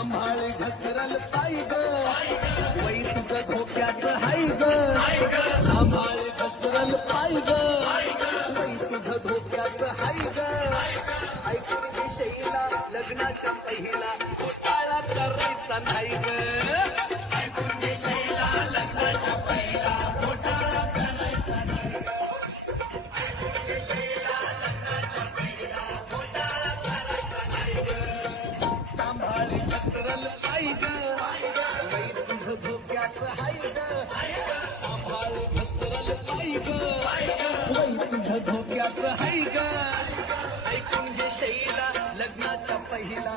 सांभाळ घसरल पाय ग वै तुझं धोक्यात हाय ग सांभाळ घसरल पाय ग वै तुझं धोक्यात हाय ग ऐकून घे शैला लग्नाच्या पहिला घोटाळा करायचा नाही ग ऐकून घे शैला लग्नाच्या पहिला घोटाळा करायचा नाही ग ऐकून घे शैला लग्नाच्या पहिला घोटाळा करायचा नाही ग सांभाळ घसरल पाय ग वै तुझं धोक्यात हाय ग सांभाळ घसरल पाय ग वै तुझं धोक्यात हाय ग ऐकून घे शैला लग्नाचा पहिला